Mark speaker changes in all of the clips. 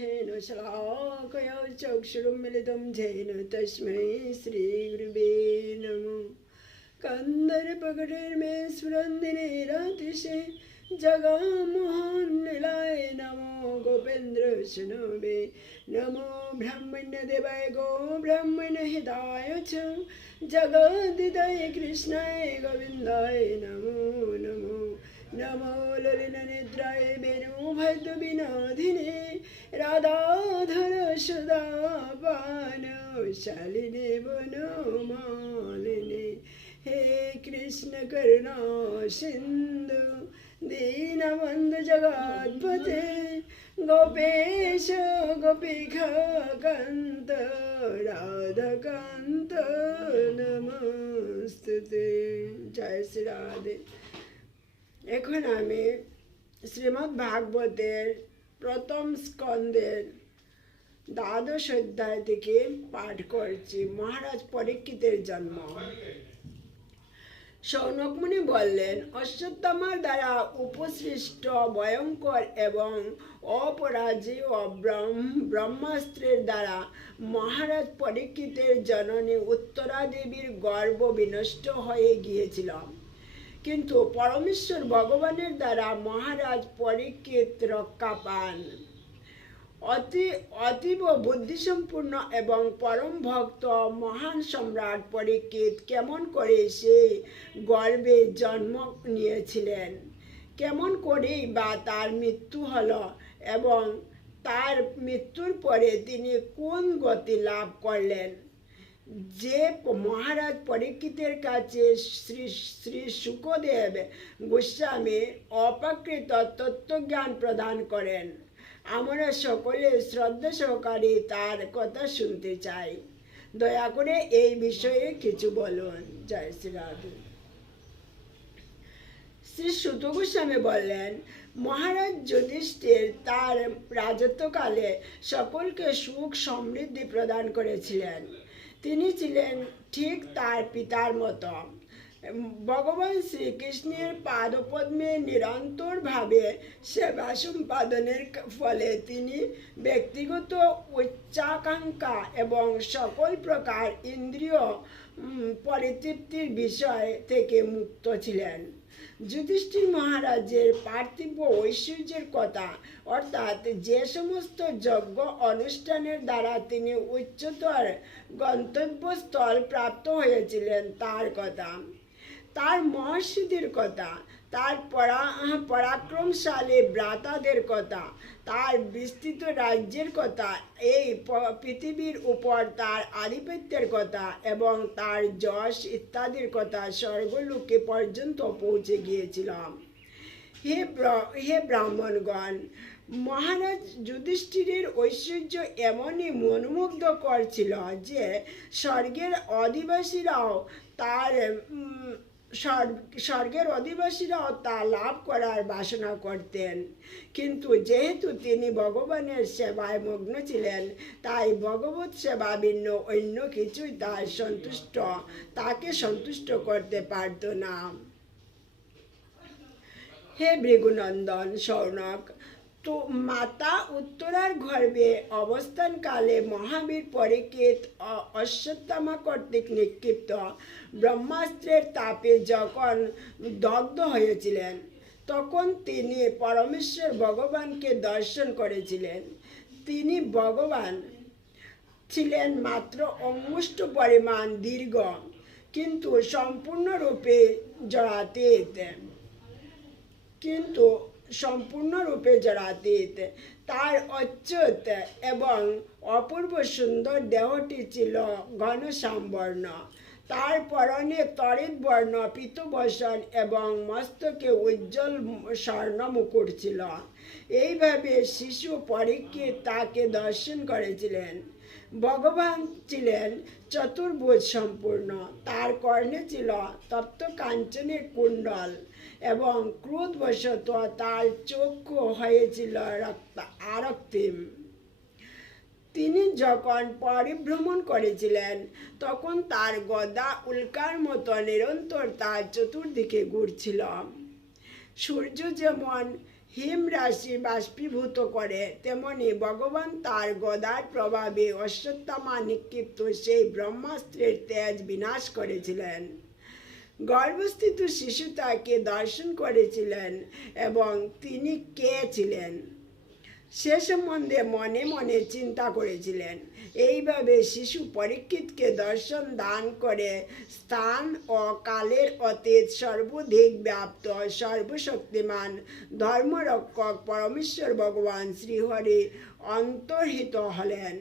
Speaker 1: ेन श्लाकया चक्षुरुमिलितं Zen तस्मै श्रीगुरुवे नमो कन्दर्पकटिर्मे स्फुरन्दिने रातिशे जगामोहन्निलाय नमो गोपेन्द्रशनवे नमो ब्रह्मण्यदेवाय गो ब्रह्मणहिताय च जगदिदय कृष्णाय गोविन्दाय नमो नमो नमो ललिननिद्राय वेणु ভদিনে রাধাধর সদা পান শালিনে বন মালিনে হে কৃষ্ণ কর্ণ সিন্ধু দীনবন্ধু জগৎপতি গোপেশ গোপীঘ কন্ত কান্ত নমস্তে জয় শ্রী
Speaker 2: রাধে এখন আমি শ্রীমদ্ ভাগবতের প্রথম স্কন্দের দ্বাদশ অধ্যায় থেকে পাঠ করছি মহারাজ পরীক্ষিতের জন্ম সৌনকমুনি বললেন অশ্বত্থামার দ্বারা উপসৃষ্ট ভয়ঙ্কর এবং অপরাজেয় ব্রহ্মাস্ত্রের দ্বারা মহারাজ পরীক্ষিতের জননী উত্তরা দেবীর গর্ব বিনষ্ট হয়ে গিয়েছিল কিন্তু পরমেশ্বর ভগবানের দ্বারা মহারাজ পরীক্ষিত রক্ষা পান অতি অতীব বুদ্ধিসম্পূর্ণ এবং পরম ভক্ত মহান সম্রাট পরীক্ষিত কেমন করে সে গর্বে জন্ম নিয়েছিলেন কেমন করেই বা তার মৃত্যু হলো এবং তার মৃত্যুর পরে তিনি কোন গতি লাভ করলেন যে মহারাজ পরীক্ষিতের কাছে শ্রী শ্রী সুখদেব গোস্বামী অপ্রাকৃত তত্ত্বজ্ঞান প্রদান করেন আমরা সকলে শ্রদ্ধা সহকারে তার কথা শুনতে চাই দয়া করে এই বিষয়ে কিছু বলুন জয় শ্রী রাধু
Speaker 3: শ্রী সুত গোস্বামী বললেন মহারাজ যুধিষ্ঠির তার রাজত্বকালে সকলকে সুখ সমৃদ্ধি প্রদান করেছিলেন তিনি ছিলেন ঠিক তার পিতার মতো ভগবান শ্রীকৃষ্ণের পাদপদ্মে নিরন্তরভাবে সেবা সম্পাদনের ফলে তিনি ব্যক্তিগত উচ্চাকাঙ্ক্ষা এবং সকল প্রকার ইন্দ্রিয় পরিতৃপ্তির বিষয় থেকে মুক্ত ছিলেন যুধিষ্ঠির মহারাজের পার্থিব ঐশ্বর্যের কথা অর্থাৎ যে সমস্ত যজ্ঞ অনুষ্ঠানের দ্বারা তিনি উচ্চতর গন্তব্যস্থল প্রাপ্ত হয়েছিলেন তার কথা তার মহর্ষিদের কথা তার পরা পরাক্রমশালী ব্রাতাদের কথা তার বিস্তৃত রাজ্যের কথা এই পৃথিবীর উপর তার আধিপত্যের কথা এবং তার যশ ইত্যাদির কথা স্বর্গলোকে পর্যন্ত পৌঁছে গিয়েছিলাম হে হে ব্রাহ্মণগণ মহারাজ যুধিষ্ঠিরের ঐশ্বর্য এমনই মনমুগ্ধ ছিল যে স্বর্গের অধিবাসীরাও তার স্বর্গের অধিবাসীরাও তা লাভ করার বাসনা করতেন কিন্তু যেহেতু তিনি ভগবানের সেবায় মগ্ন ছিলেন তাই ভগবত সেবা ভিন্ন অন্য কিছুই তার সন্তুষ্ট তাকে সন্তুষ্ট করতে
Speaker 4: পারত না হে ভৃগুনন্দন শৌনক তো মাতা উত্তরার গর্ভে অবস্থানকালে মহাবীর পরিকেত অশ্বত্থামা কর্তৃক নিক্ষিপ্ত ব্রহ্মাস্ত্রের তাপে যখন দগ্ধ হয়েছিলেন তখন তিনি পরমেশ্বর ভগবানকে দর্শন করেছিলেন তিনি ভগবান ছিলেন মাত্র অঙ্গুষ্ট পরিমাণ দীর্ঘ কিন্তু সম্পূর্ণরূপে জড়াতে কিন্তু সম্পূর্ণরূপে জড়াতীত তার অচ্যুত এবং অপূর্ব সুন্দর দেহটি ছিল ঘন সাম্বর্ণ তার পরনে তরিত বর্ণ পিতুভূষণ এবং মস্তকে উজ্জ্বল স্বর্ণ মুকুট ছিল এইভাবে শিশু পরীক্ষিত তাকে দর্শন করেছিলেন ভগবান ছিলেন চতুর্ভুজ সম্পূর্ণ তার কর্ণে ছিল তপ্ত কাঞ্চনের কুণ্ডল এবং ক্রোধবশত তার চক্ষু হয়েছিল রক্ত আরক্তিম তিনি যখন পরিভ্রমণ করেছিলেন তখন তার গদা উল্কার মতো নিরন্তর তার চতুর্দিকে ঘুরছিল সূর্য যেমন হিমরাশি বাষ্পীভূত করে তেমনি ভগবান তার গদার প্রভাবে অশ্বত্থামা নিক্ষিপ্ত সেই ব্রহ্মাস্ত্রের তেজ বিনাশ করেছিলেন গর্ভস্থিত শিশু তাকে দর্শন করেছিলেন এবং তিনি কে ছিলেন সে সম্বন্ধে মনে মনে চিন্তা করেছিলেন এইভাবে শিশু পরীক্ষিতকে দর্শন দান করে স্থান ও কালের অতীত সর্বাধিক ব্যাপ্ত সর্বশক্তিমান ধর্মরক্ষক পরমেশ্বর ভগবান শ্রীহরি অন্তর্হিত হলেন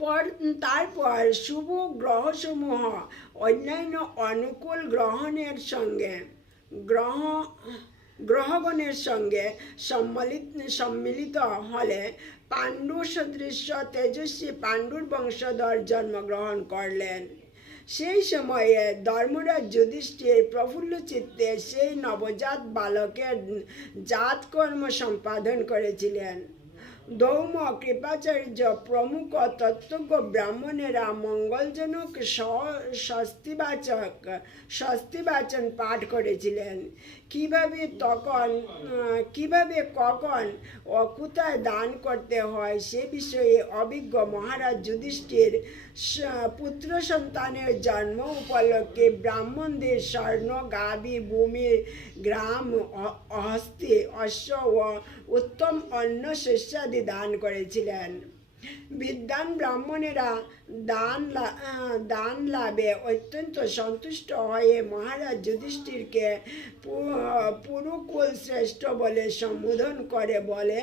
Speaker 4: পর তারপর শুভ গ্রহসমূহ অন্যান্য অনুকূল গ্রহণের সঙ্গে গ্রহ গ্রহগণের সঙ্গে সম্মিলিত সম্মিলিত হলে পাণ্ডু সদৃশ্য তেজস্বী পাণ্ডুর বংশধর জন্মগ্রহণ করলেন সেই সময়ে ধর্মরাজ যুধিষ্ঠির প্রফুল্ল চিত্তে সেই নবজাত বালকের জাতকর্ম সম্পাদন করেছিলেন দৌম কৃপাচার্য প্রমুখ তত্ত্বজ্ঞ ব্রাহ্মণেরা মঙ্গলজনক স্বস্তিবাচক স্বস্তিবাচন পাঠ করেছিলেন কিভাবে তখন কিভাবে কখন ও কোথায় দান করতে হয় সে বিষয়ে অভিজ্ঞ মহারাজ যুধিষ্ঠির পুত্র সন্তানের জন্ম উপলক্ষে ব্রাহ্মণদের স্বর্ণ গাবি ভূমি গ্রাম হস্তে অশ্ব ও উত্তম অন্ন শস্যাদি দান করেছিলেন বিদ্যান ব্রাহ্মণেরা দান দান লাভে অত্যন্ত সন্তুষ্ট হয়ে মহারাজ যুধিষ্ঠিরকে পুরুকুল শ্রেষ্ঠ বলে সম্বোধন করে বলে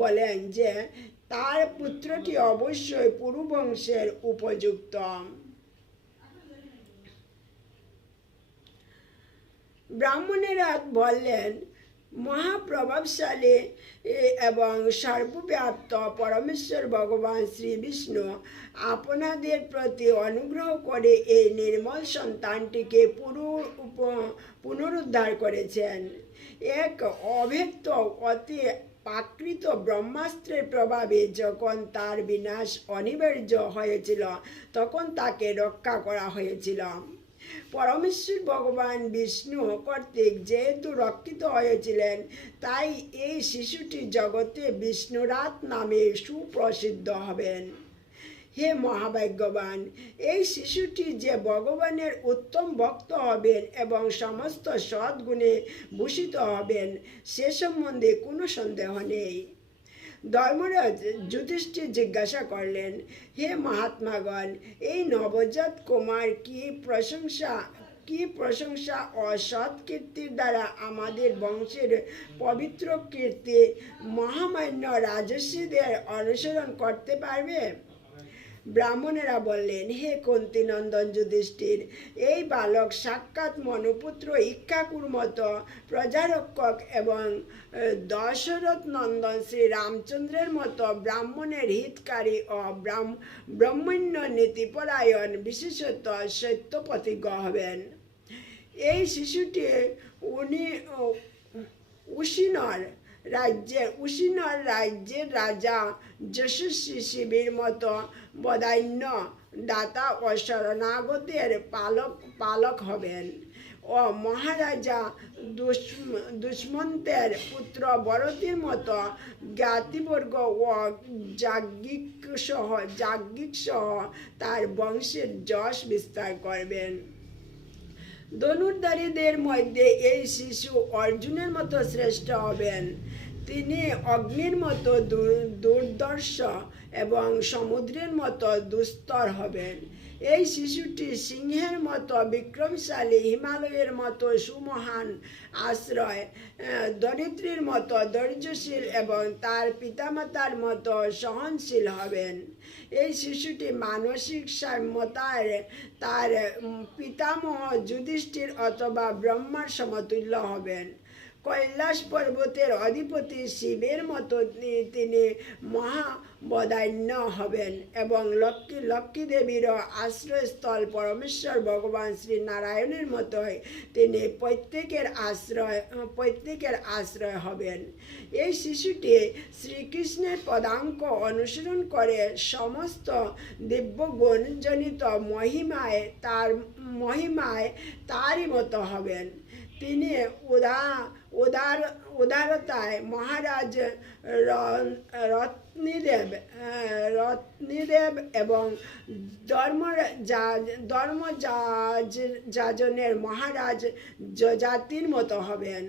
Speaker 4: বলেন যে তার পুত্রটি অবশ্যই পুরুবংশের উপযুক্ত ব্রাহ্মণেরা বললেন মহাপ্রভাবশালী এবং সর্বব্যাপ্ত পরমেশ্বর ভগবান শ্রী বিষ্ণু আপনাদের প্রতি অনুগ্রহ করে এই নির্মল সন্তানটিকে পুরো পুনরুদ্ধার করেছেন এক অভেক্ত অতি প্রাকৃত ব্রহ্মাস্ত্রের প্রভাবে যখন তার বিনাশ অনিবার্য হয়েছিল তখন তাকে রক্ষা করা হয়েছিল পরমেশ্বর ভগবান বিষ্ণু কর্তৃক যেহেতু রক্ষিত হয়েছিলেন তাই এই শিশুটি জগতে বিষ্ণুরাত নামে সুপ্রসিদ্ধ হবেন হে মহাভাগ্যবান এই শিশুটি যে ভগবানের উত্তম ভক্ত হবেন এবং সমস্ত সদ্গুণে ভূষিত হবেন সে সম্বন্ধে কোনো সন্দেহ নেই ধর্মরাজ যুধিষ্ঠির জিজ্ঞাসা করলেন হে মহাত্মাগণ এই নবজাত কুমার কি প্রশংসা কি প্রশংসা অসৎ কীর্তির দ্বারা আমাদের বংশের পবিত্র কীর্তি মহামান্য রাজস্বীদের অনুসরণ করতে পারবে ব্রাহ্মণেরা বললেন হে কন্তি নন্দন যুধিষ্ঠির এই বালক সাক্ষাৎ মনপুত্র ইক্ষাকুর মতো প্রজারক্ষক এবং দশরথ নন্দন শ্রী রামচন্দ্রের মতো ব্রাহ্মণের হিতকারী ও ব্রাহ্মণ্য নীতিপরায়ণ বিশেষত সত্যপথিজ্ঞ হবেন এই শিশুটি উনি উশিনর রাজ্যে উশিনর রাজ্যের রাজা যশস্বী শিবির মতো বদান্য দাতা ও শরণাগতের পালক পালক হবেন ও মহারাজা দুষ্মন্তের পুত্র বরতির মতো জ্ঞাতিবর্গ ও যাজ্ঞিক সহ যাজ্ঞিক সহ তার বংশের যশ বিস্তার করবেন ধনুর্ধারীদের মধ্যে এই শিশু অর্জুনের মতো শ্রেষ্ঠ হবেন তিনি অগ্নির মতো দুর্দর্শ এবং সমুদ্রের মতো দুস্তর হবেন এই শিশুটি সিংহের মতো বিক্রমশালী হিমালয়ের মতো সুমহান আশ্রয় দরিদ্রীর মতো ধৈর্যশীল এবং তার পিতামাতার মতো সহনশীল হবেন এই শিশুটি মানসিক সাম্যতার তার পিতামহ যুধিষ্ঠির অথবা ব্রহ্মার সমতুল্য হবেন কৈলাস পর্বতের অধিপতি শিবের মতো তিনি মহা বদান্য হবেন এবং লক্ষ্মী লক্ষ্মী দেবীর আশ্রয়স্থল পরমেশ্বর ভগবান শ্রী নারায়ণের মতোই তিনি প্রত্যেকের আশ্রয় প্রত্যেকের আশ্রয় হবেন এই শিশুটি শ্রীকৃষ্ণের পদাঙ্ক অনুসরণ করে সমস্ত দিব্যগুণজনিত মহিমায় তার মহিমায় তারই মতো হবেন তিনি উদা উদার উদারতায় মহারাজ রত্নীদেব রত্নীদেব এবং ধর্ম ধর্মজাজ যাজনের মহারাজ জাতির মতো হবেন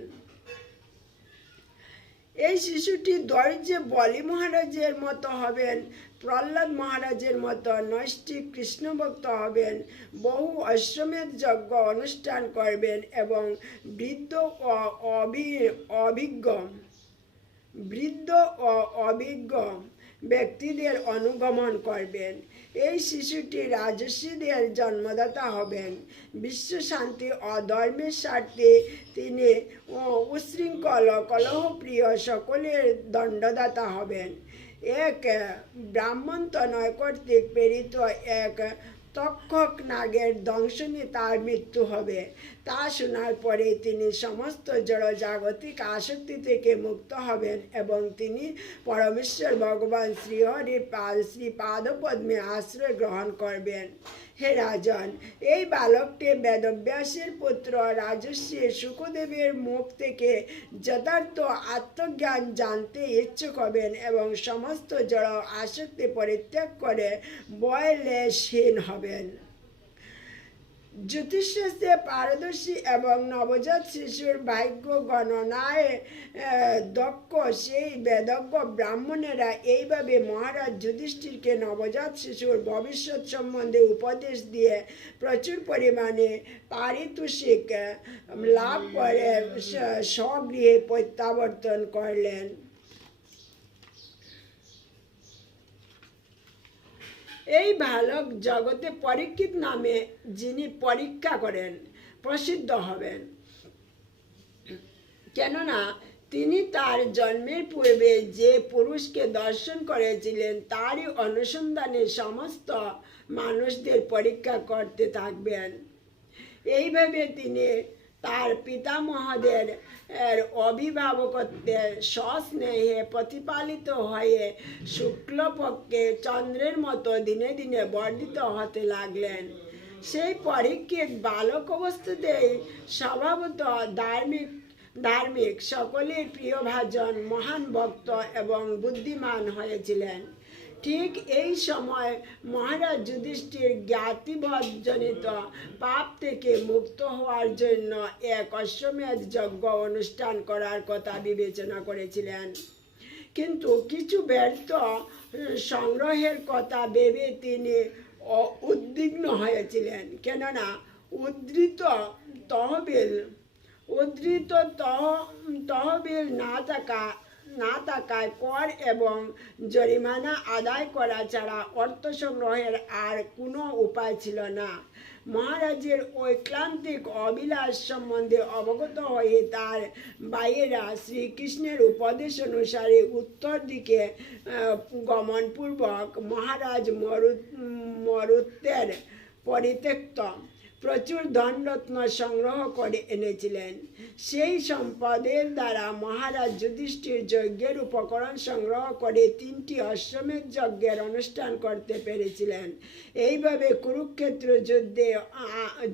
Speaker 4: এই শিশুটি দৈর্যে বলি মহারাজের মতো হবেন প্রহ্লাদ মহারাজের মতো নষ্টি কৃষ্ণভক্ত হবেন বহু অশ্বমেধ যজ্ঞ অনুষ্ঠান করবেন এবং বৃদ্ধ ও অভি অভিজ্ঞ বৃদ্ধ ও অভিজ্ঞ ব্যক্তিদের অনুগমন করবেন এই শিশুটি রাজস্বীদের জন্মদাতা হবেন বিশ্ব শান্তি ও ধর্মের স্বার্থে তিনি উশৃঙ্খল কলহপ্রিয় সকলের দণ্ডদাতা হবেন এক ব্রাহ্মণতনয় কর্তৃক প্রেরিত এক তক্ষক নাগের দংশনে তার মৃত্যু হবে তা শোনার পরে তিনি সমস্ত জড় জাগতিক আসক্তি থেকে মুক্ত হবেন এবং তিনি পরমেশ্বর ভগবান শ্রীহরি পাল শ্রী পাদপদ্মে আশ্রয় গ্রহণ করবেন হে রাজন এই বালকটি বেদব্যাসের পুত্র রাজস্বী সুখদেবের মুখ থেকে যথার্থ আত্মজ্ঞান জানতে ইচ্ছুক হবেন এবং সমস্ত জড় আসক্তি পরিত্যাগ করে বয়লেসহীন হবেন জ্যোতিষশাস্ত্রে পারদর্শী এবং নবজাত শিশুর ভাগ্য গণনায় দক্ষ সেই বেদজ্ঞ ব্রাহ্মণেরা এইভাবে মহারাজ যুধিষ্ঠিরকে নবজাত শিশুর ভবিষ্যৎ সম্বন্ধে উপদেশ দিয়ে প্রচুর পরিমাণে পারিতোষিক লাভ করে স্বগৃহে প্রত্যাবর্তন করলেন এই বালক জগতে পরীক্ষিত নামে যিনি পরীক্ষা করেন প্রসিদ্ধ হবেন কেননা তিনি তার জন্মের পূর্বে যে পুরুষকে দর্শন করেছিলেন তারই অনুসন্ধানে সমস্ত মানুষদের পরীক্ষা করতে থাকবেন এইভাবে তিনি তার পিতামহদের অভিভাবকত্বে সস্নেহে প্রতিপালিত হয়ে শুক্লপক্ষে চন্দ্রের মতো দিনে দিনে বর্ধিত হতে লাগলেন সেই পরীক্ষিত বালক অবস্থাতেই স্বভাবত ধার্মিক ধার্মিক সকলের প্রিয়ভাজন মহান ভক্ত এবং বুদ্ধিমান হয়েছিলেন ঠিক এই সময় মহারাজ যুধিষ্ঠির জ্ঞাতিবজনিত পাপ থেকে মুক্ত হওয়ার জন্য এক অশ্বমেধ যজ্ঞ অনুষ্ঠান করার কথা বিবেচনা করেছিলেন কিন্তু কিছু ব্যর্থ সংগ্রহের কথা ভেবে তিনি উদ্বিগ্ন হয়েছিলেন কেননা উদ্ধৃত তহবিল উদ্ধৃত তহ তহবিল না থাকা না থাকায় কর এবং জরিমানা আদায় করা ছাড়া অর্থ সংগ্রহের আর কোনো উপায় ছিল না মহারাজের ওই ক্লান্তিক অবিলাস সম্বন্ধে অবগত হয়ে তার বাইরা শ্রীকৃষ্ণের উপদেশ অনুসারে উত্তর দিকে গমনপূর্বক মহারাজ মরু মরুত্বের পরিত্যক্ত প্রচুর ধনরত্ন সংগ্রহ করে এনেছিলেন সেই সম্পদের দ্বারা মহারাজ যুধিষ্ঠির যজ্ঞের উপকরণ সংগ্রহ করে তিনটি অশ্বমেধ যজ্ঞের অনুষ্ঠান করতে পেরেছিলেন এইভাবে কুরুক্ষেত্র যুদ্ধে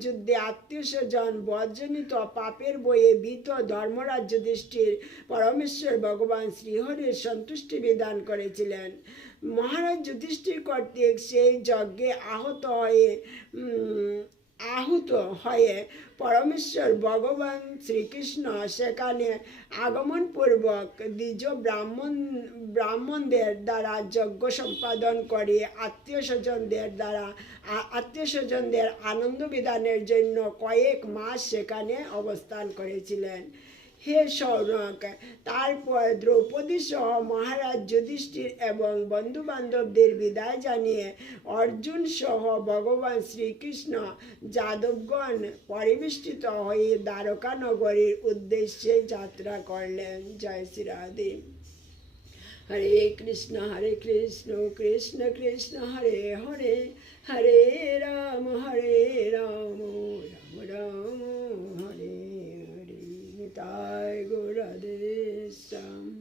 Speaker 4: যুদ্ধে আত্মীয় স্বজন বর্জনিত পাপের বইয়ে বিত ধর্মরাজ যুধিষ্ঠির পরমেশ্বর ভগবান শ্রীহরের সন্তুষ্টি বিধান করেছিলেন মহারাজ যুধিষ্ঠির কর্তৃক সেই যজ্ঞে আহত হয়ে আহত হয়ে পরমেশ্বর ভগবান শ্রীকৃষ্ণ সেখানে আগমনপূর্বক দ্বিজ ব্রাহ্মণ ব্রাহ্মণদের দ্বারা যজ্ঞ সম্পাদন করে আত্মীয় স্বজনদের দ্বারা আত্মীয় স্বজনদের আনন্দ বিধানের জন্য কয়েক মাস সেখানে অবস্থান করেছিলেন হে সৌনকা তারপর দ্রৌপদী সহ মহারাজ যুধিষ্ঠির এবং বন্ধুবান্ধবদের বিদায় জানিয়ে অর্জুন সহ ভগবান শ্রীকৃষ্ণ যাদবগণ পরিবেষ্টিত হয়ে দ্বারকা নগরীর উদ্দেশ্যে যাত্রা করলেন জয়
Speaker 2: শ্রীরাধে হরে কৃষ্ণ হরে কৃষ্ণ কৃষ্ণ কৃষ্ণ হরে হরে হরে রাম হরে রাম রাম রাম হরে Tai Gura Desam.